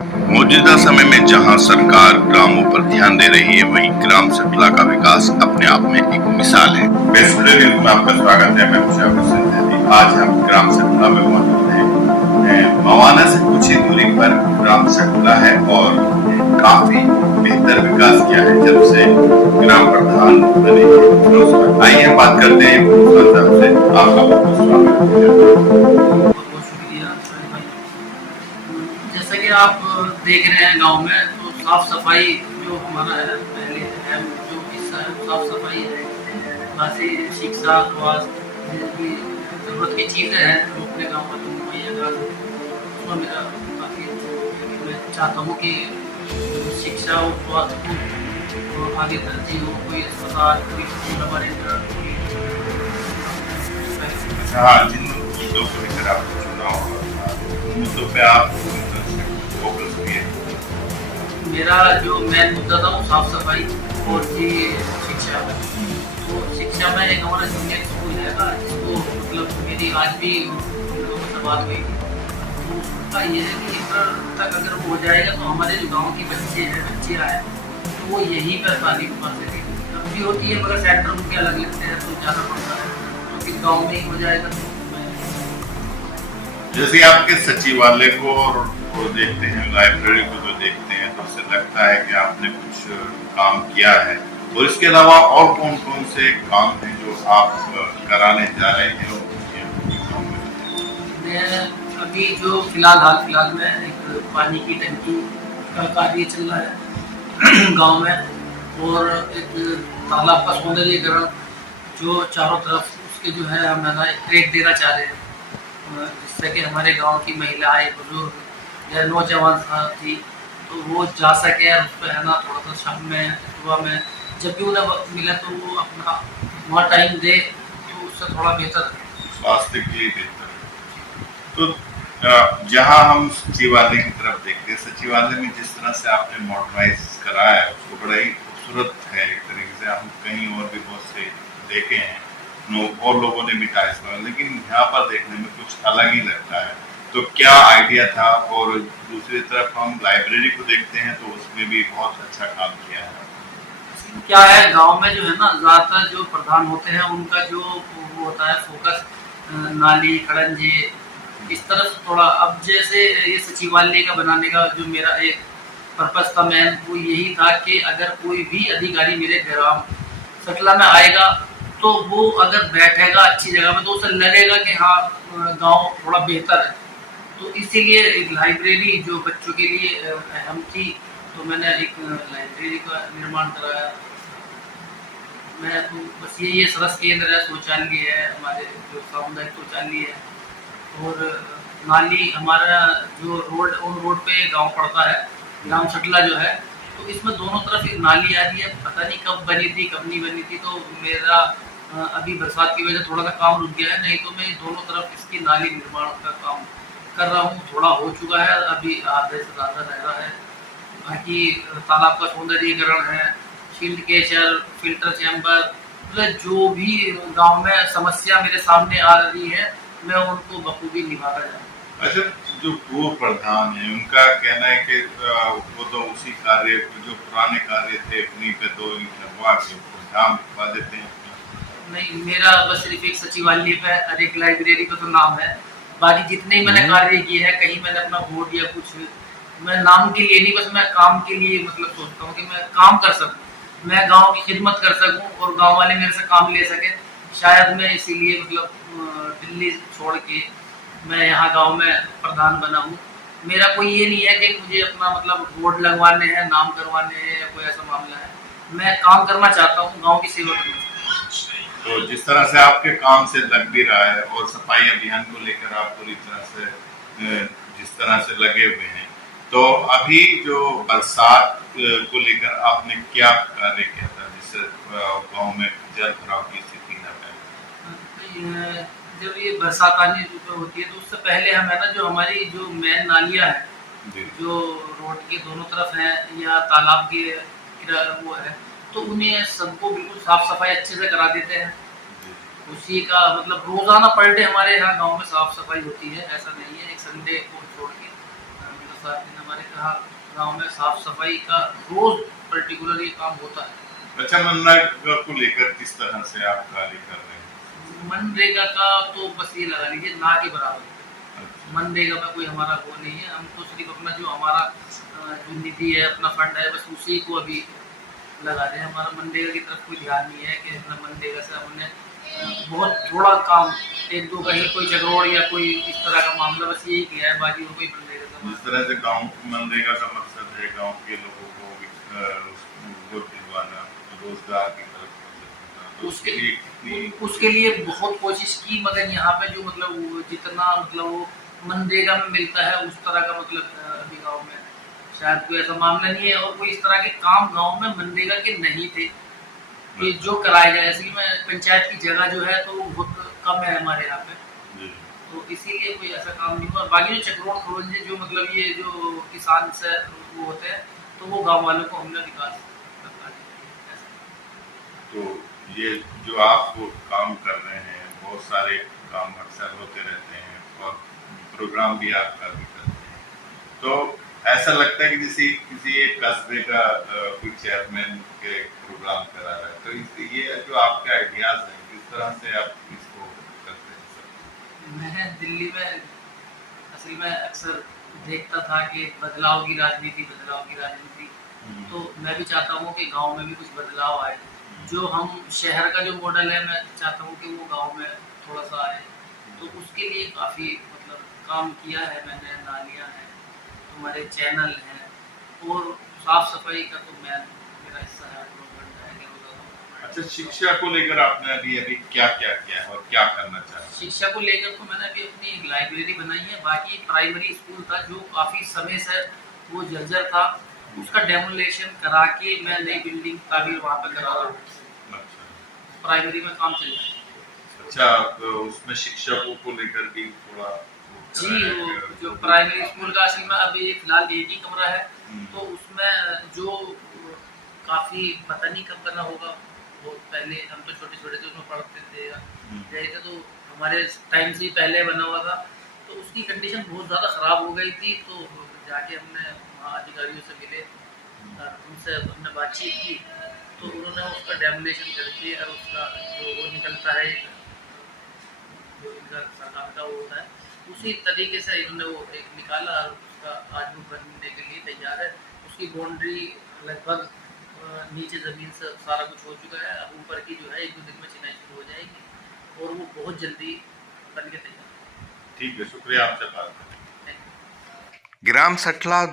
मौजूदा समय में जहां सरकार ग्रामों पर ध्यान दे रही है, वहीं ग्राम सतला का विकास अपने आप में एक मिसाल है। बेस्ट न्यूज में आपका स्वागत है। मैं आज हम ग्राम सतला में मौजूद हैं। मवाना से कुछ ही दूरी पर ग्राम सतला है और काफी बेहतर विकास किया है जब से ग्राम प्रधान बने हैं। आइए बात करते हैं से। आपका बहुत स्वागत है। बहुत शुक्रिया साहिल भाई। जैसा कि आप देख रहे हैं गांव में तो साफ सफाई जो हमारा है पहले है जो हिस्सा है साफ सफाई है। बाकी शिक्षा स्वास्थ्य जितनी ज़रूरत की चीज़ें हैं जो अपने गाँव में तो मुहैया करा सकते हैं उसमें मेरा काफ़ी मैं चाहता हूँ कि शिक्षा और स्वास्थ्य को आगे तरजीह हो। कोई अस्पताल कोई स्कूल हमारे हाँ, जिन मुद्दों को लेकर आपको चुना होगा, उन मुद्दों पे आप फोकस किए। मेरा जो मेन मुद्दा था वो साफ सफाई और जी शिक्षा। तो शिक्षा में एक हमारा जूनियर स्कूल है ना जिसको मतलब मेरी आज भी उन लोगों से बात हुई थी। तो उसका ये है कि इंटर तक अगर वो हो जाएगा तो हमारे जो गाँव के बच्चे हैं बच्चियाँ हैं तो वो यहीं पर तालीम पा सकेंगे। अब भी होती है मगर सेंटर उनके अलग लगते हैं तो ज़्यादा पड़ता है तो फिर गाँव में ही हो जाएगा। तो जैसे आपके सचिवालय को और वो देखते हैं, लाइब्रेरी को जो देखते हैं तो उससे लगता है कि आपने कुछ काम किया है। और इसके अलावा और कौन कौन से काम हैं जो आप कराने जा रहे हैं? मैं अभी जो हाल फिलहाल में एक पानी की टंकी का कार्य चल रहा है गांव में और एक तालाब का सौंदर्यीकरण जो चारों तरफ उसके जो है हम ना एक ट्रैक देना चाह रहे हैं जिससे कि हमारे गांव की महिलाएं बुजुर्ग या नौजवान थी तो वो जा सके उस पर है ना थोड़ा सा शाम में सुबह में जब भी उन्हें वक्त मिले तो वो अपना वहाँ टाइम दे तो उससे थोड़ा बेहतर स्वास्थ्य के लिए बेहतर। तो जहाँ हम सचिवालय की तरफ देखते हैं, सचिवालय में जिस तरह से आपने मॉडर्नाइज कराया है उसको बड़ा ही खूबसूरत है। एक तरीके से हम कहीं और भी बहुत से देखे हैं और लोगों ने भी टाइल्स लगाया, लेकिन यहाँ पर देखने में कुछ अलग ही लगता है। तो क्या आइडिया था? और दूसरी तरफ हम लाइब्रेरी को देखते हैं तो उसमें भी बहुत अच्छा काम किया है। क्या है गांव में जो है ना ज्यादातर जो प्रधान होते हैं उनका जो वो होता है फोकस नाली खड़ंजे इस तरफ थोड़ा। अब जैसे ये सचिवालय का बनाने का जो मेरा एक पर्पस था मैन वो यही था कि अगर कोई भी अधिकारी मेरे ग्राम सटला में आएगा तो वो अगर बैठेगा अच्छी जगह में तो उसे लगेगा कि हाँ गांव थोड़ा बेहतर है। तो इसीलिए एक लाइब्रेरी जो बच्चों के लिए अहम थी तो मैंने एक लाइब्रेरी का निर्माण कराया। मैं तो बस ये सदस्य केंद्र है शौचालय है हमारे जो सामुदायिक शौचालय है और नाली हमारा जो रोड उन रोड पे गांव पड़ता है ग्राम सटला जो है तो इसमें दोनों तरफ एक नाली आ रही है। पता नहीं कब बनी थी कब नहीं बनी थी तो मेरा अभी बरसात की वजह से थोड़ा सा काम रुक गया है नहीं तो मैं दोनों तरफ इसकी नाली निर्माण का काम कर रहा हूँ। थोड़ा हो चुका है अभी आधे से ज़्यादा रह रहा है। बाकी तालाब का सौंदर्यीकरण है शील्ड केचर फिल्टर चैम्बर मतलब जो भी गांव में समस्या मेरे सामने आ रही है मैं उनको बखूबी निभाता जाऊँ। अच्छा, जो पूर्व प्रधान है उनका कहना है कि वो तो उसी कार्य जो पुराने कार्य थे उन्हीं पे दो ईंट लगवा के काम करवा देते हैं। नहीं मेरा बस सिर्फ एक सचिवालय पे और एक लाइब्रेरी का तो नाम है। बाकी जितने ही मैंने कार्य किए हैं कहीं मैंने अपना वोट या कुछ मैं नाम के लिए नहीं बस मैं काम के लिए मतलब सोचता हूँ कि मैं काम कर सकूँ मैं गांव की खिदमत कर सकूँ और गांव वाले मेरे से काम ले सके। शायद मैं इसीलिए मतलब दिल्ली छोड़ के मैं यहाँ गांव में प्रधान बना हूँ। मेरा कोई ये नहीं है कि मुझे अपना मतलब वोट लगवाने हैं नाम करवाने हैं या कोई ऐसा मामला है। मैं काम करना चाहता हूँ गांव की सेवा करना। तो जिस तरह से आपके काम से लग भी रहा है और सफाई अभियान को लेकर आप पूरी तरह से जिस तरह से लगे हुए हैं तो अभी जो बरसात को लेकर आपने क्या कार्य किया था जिससे गांव में जल भराव की स्थिति न फैले? जब ये बरसात आनी होती है तो उससे पहले हम है ना जो हमारी जो मेन नालियाँ है जो रोड के दोनों तरफ है या तालाब के वो है तो उन्हें सबको बिल्कुल साफ सफाई अच्छे से करा देते हैं। उसी का मतलब रोजाना पर डे हमारे यहाँ गांव में साफ सफाई होती है ऐसा नहीं है एक संडे को छोड़ के प्रसाद जी ने हमारे कहा गांव में साफ सफाई का रोज पर्टिकुलर ये काम होता है। अच्छा, मनरेगा को लेकर किस तरह से आप कार्य कर रहे हैं? मनरेगा का तो बस ये लगा लीजिए ना के बराबर है। अच्छा, मनरेगा में कोई हमारा वो नहीं है, हम तो सिर्फ अपना जो हमारा जो निधि है, अपना फंड है, बस उसी को अभी लगा रहे हैं। हमारा मनरेगा की तरफ कोई ध्यान नहीं है कि अपना मनरेगा से हमने बहुत थोड़ा काम, एक दो कहीं कोई झगड़ोड़ या कोई इस तरह का मामला बस यही किया है, बाकी और कोई मनरेगा का जिस तरह से गांव मनरेगा का मकसद है गांव के लोगों को वो दिलवाना, रोजगार की तरफ, तो उसके लिए कितनी उसके लिए बहुत कोशिश की, मगर यहाँ पे जो मतलब जितना मतलब वो मनरेगा में मिलता है उस तरह का मतलब अभी गाँव में शायद कोई ऐसा मामला नहीं है, और कोई इस तरह के काम गाँव में मनरेगा के नहीं थे कि जो कराए जाए। ऐसे मैं पंचायत की जगह जो है तो वो बहुत कम है हमारे यहाँ पे, जी, तो इसीलिए कोई ऐसा काम नहीं हुआ। बाकी जो चक्रोड़ खरोंजे जो मतलब ये जो किसान से वो होते हैं, तो वो गांव वालों को हमने विकास करवा दिया है। तो ये जो आप काम कर रहे हैं, बहुत सारे काम अक्सर होते रहते हैं और प्रोग्राम भी आप भी करते हैं, तो ऐसा लगता है कि जैसे किसी एक कस्बे का कोई चेयरमैन के प्रोग्राम करा रहा है, तो ये जो आपका आइडियाज है किस तरह से आप इसको करते हैं सब? मैं दिल्ली में असल में अक्सर देखता था कि बदलाव की राजनीति, बदलाव की राजनीति, तो मैं भी चाहता हूँ कि गांव में भी कुछ बदलाव आए। जो हम शहर का जो मॉडल है, मैं चाहता हूँ कि वो गांव में थोड़ा सा आए, तो उसके लिए काफ़ी मतलब काम किया है मैंने। नालियाँ हैं, हमारे चैनल हैं, और साफ सफाई का तो मेरा हिस्सा है, गवर्नमेंट है कि रोजाना। अच्छा, शिक्षा को लेकर आपने अभी अभी क्या क्या किया है और क्या करना चाह रहे हैं? शिक्षा को लेकर तो मैंने अभी अपनी एक लाइब्रेरी बनाई है। बाकी प्राइमरी स्कूल था जो काफ़ी समय से वो जर्जर था, उसका डेमोलेशन करा के मैं नई बिल्डिंग तामीर वहाँ पे करा रहा हूँ। अच्छा, प्राइमरी में काम चल रहा है। अच्छा, तो उसमें शिक्षकों को लेकर भी थोड़ा जी, वो जो प्राइमरी स्कूल का असल में अभी फिलहाल एक ही कमरा है, हम्म। तो उसमें जो काफ़ी पता नहीं कब करना होगा। वो पहले हम तो छोटे छोटे थे, उसमें पढ़ते थे या गए थे, तो हमारे टाइम से ही पहले बना हुआ था, तो उसकी कंडीशन बहुत ज़्यादा ख़राब हो गई थी। तो जाके हमने वहाँ अधिकारियों से मिले, उनसे हमने बातचीत की, तो उन्होंने उसका डेमोलेशन करके और उसका जो वो निकलता है, जो इनका सरकार का वो होता है, उसी तरीके से इन्होंने वो एक निकाला और उसका आज वो बनने के लिए तैयार है। उसकी बाउंड्री लगभग नीचे ज़मीन से सारा कुछ हो चुका है। अब ऊपर की जो है एक दो दिन में चिनाई शुरू हो जाएगी, और वो बहुत जल्दी बन के तैयार है। ठीक है, शुक्रिया आपसे बात करने। Thank you। ग्राम सटला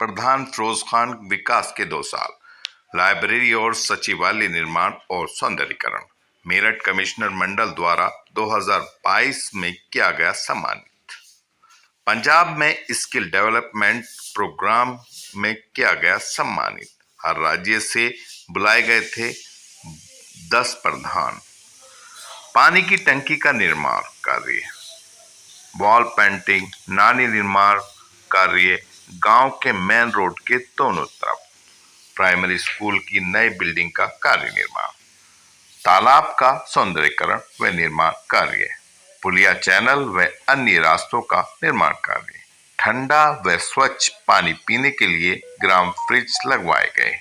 प्रधान फिरोज खान विकास के 2 साल, लाइब्रेरी और सचिवालय निर्माण और सौंदर्यीकरण, मेरठ कमिश्नर मंडल द्वारा 2022 में किया गया सम्मानित। पंजाब में स्किल डेवलपमेंट प्रोग्राम में किया गया सम्मानित। हर राज्य से बुलाए गए थे 10 प्रधान। पानी की टंकी का निर्माण कार्य, वॉल पेंटिंग, नाली निर्माण कार्य गांव के मेन रोड के दोनों तरफ, प्राइमरी स्कूल की नई बिल्डिंग का कार्य निर्माण, तालाब का सौंदर्यीकरण व निर्माण कार्य, पुलिया चैनल व अन्य रास्तों का निर्माण कार्य, ठंडा व स्वच्छ पानी पीने के लिए ग्राम फ्रिज लगवाए गए।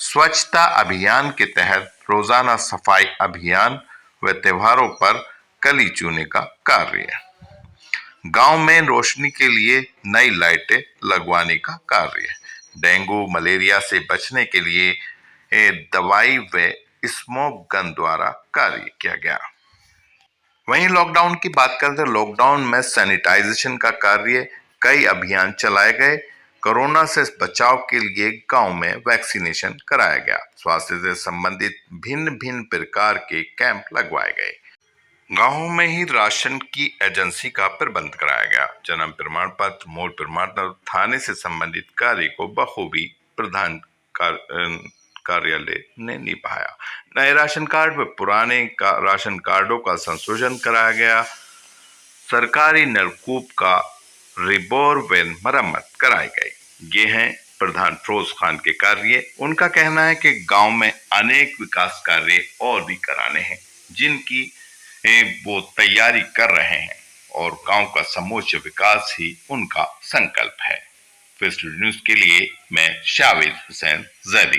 स्वच्छता अभियान के तहत रोजाना सफाई अभियान व त्योहारों पर कली चूने का कार्य, गांव में रोशनी के लिए नई लाइटें लगवाने का कार्य, डेंगू मलेरिया से बचने के लिए दवाई व स्मोक गन द्वारा कार्य किया गया। वहीं लॉकडाउन की बात करें तो लॉकडाउन में सैनिटाइजेशन का कार्य, कई अभियान चलाए गए, कोरोना से बचाव के लिए गांव में वैक्सीनेशन कराया गया, स्वास्थ्य से संबंधित भिन्न भिन्न प्रकार के कैंप लगवाए गए, गांव में ही राशन की एजेंसी का प्रबंध कराया गया, जन्म प्रमाण पत्र, मूल प्रमाण पत्र, थाने से संबंधित कार्य को बखूबी प्रधान कार्यालय ने निभाया। नए राशन कार्ड व पुराने राशन कार्डों का संशोधन कराया गया, सरकारी नलकूप का रिबोर व मरम्मत कराई गई। ये हैं प्रधान फिरोज खान के कार्य। उनका कहना है कि गांव में अनेक विकास कार्य और भी कराने हैं, जिनकी वो तैयारी कर रहे हैं, और गांव का समूचा विकास ही उनका संकल्प है। फेस्टिव न्यूज के लिए मैं शाविद हुसैन जैदी।